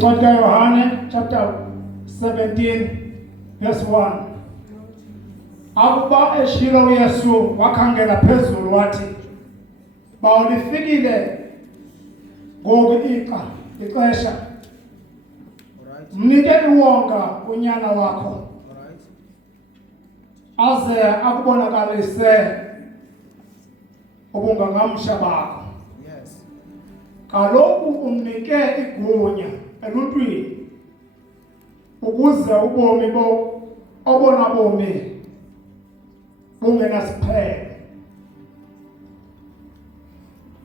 Incwadi kaYohane chapter 17 verse 1. Akuba eshilo uYesu wakhangela phezulu wathi, bawulifikile ngoku ixesha, mnike iwonga unyana wakho, aze akubonakalise ubungangamsha bakho. Kaloku umnike igunya eluntwini ukuze ubomi obona bomi bungenasiphelo.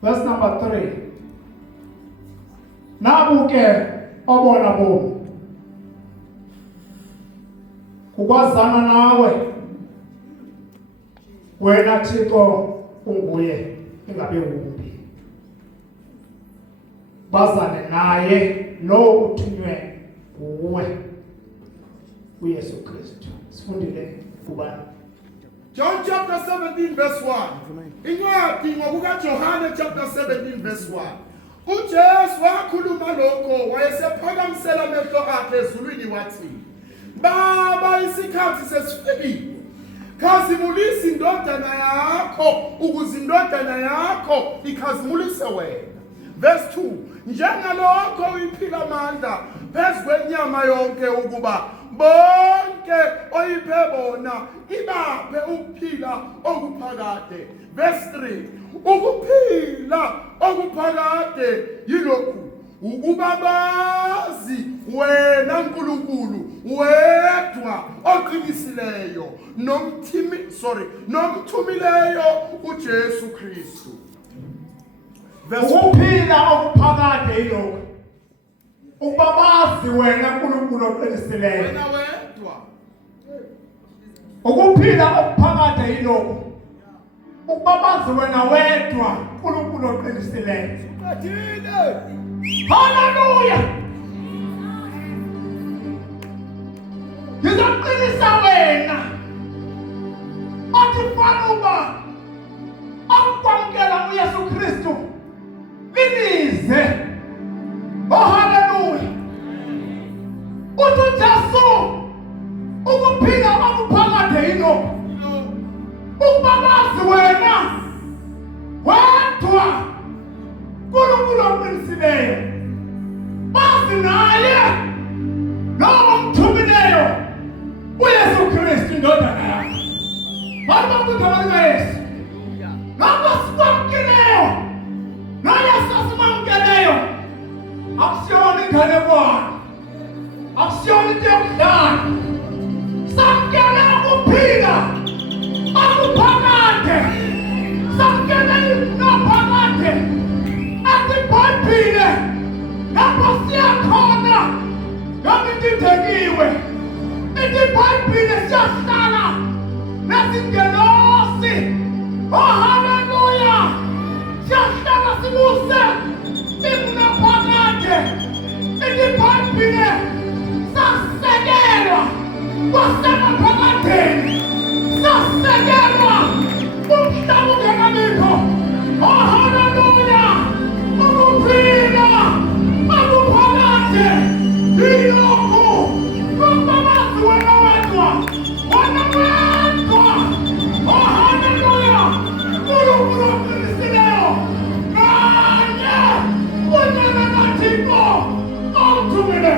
Verse number 3. Nabuke obona bomi kukwazana nawe, wena Thixo unguye, ingabe uphi. Bazane naye lo uthunywe nguwe, uYesu Kristu. Sifundile kubani? John chapter 17 verse 1. Incwadi ngokukaJohane chapter 17 verse 1. uJesu wakhuluma lokho wayesephakamisela amehlo akhe ezulwini wathi, Baba, isikhathi sesifikile. Khazimulisa indodana yakho ukuze indodana yakho ikhazimulise wena. Verse 2. Njengalokho uyiphila amandla phezu kwenyama yonke ukuba bonke oyiphe bona ibaphe ukuphila okuphakade. Verse 3. Ukuphila okuphakade yilokhu, ukuba bazi wena Nkulunkulu wedwa oqinisileyo nomthumileyo uJesu Kristu. Ukuphila okuphakade yilokhu, ukuba bazi wena Nkulunkulu oqinisileyo. Wena wedwa. Ukuphila okuphakade yilokhu, ukuba bazi wena wedwa Nkulunkulu oqinisileyo. Hallelujah. Ngizoqinisa wena othi fanuba akukwamukela uYesu Kristu linize. Oh hallelujah. Uthi uJesu ukuphila okuphakade yilokhu, ukuba bazi wena wedwa Nkulunkulu oqinisileyo, bazi naye lowo mthumileyo uYesu Kristu indodana yakhe. Baba kuthokoza Yesu. Lapho sikwamukeleyo, noYesu asimamukeleyo, akusiyona ingane kwakhe, akusiyona into yokudlala. Samukele ukuphila okuphakade, samukele inophakade asibhayibhile lapho siyakhona noma intidhekiwe. Isibhayibhile siyahlala nezingelosi. Oh haleluya. Siyahlala sibuse inophakade. Isibhayibhile sasekelwa kwasemaphakadeni, sasekelwa kumhlaba ungenabikho. Oh haleluya. Ukuphila okuphakade yilokhu, ukuba bazi wena wedwa, wena wedwa. Oh haleluya. Nkulunkulu oqinisileyo, kanye unyana kaThixo omthumileyo.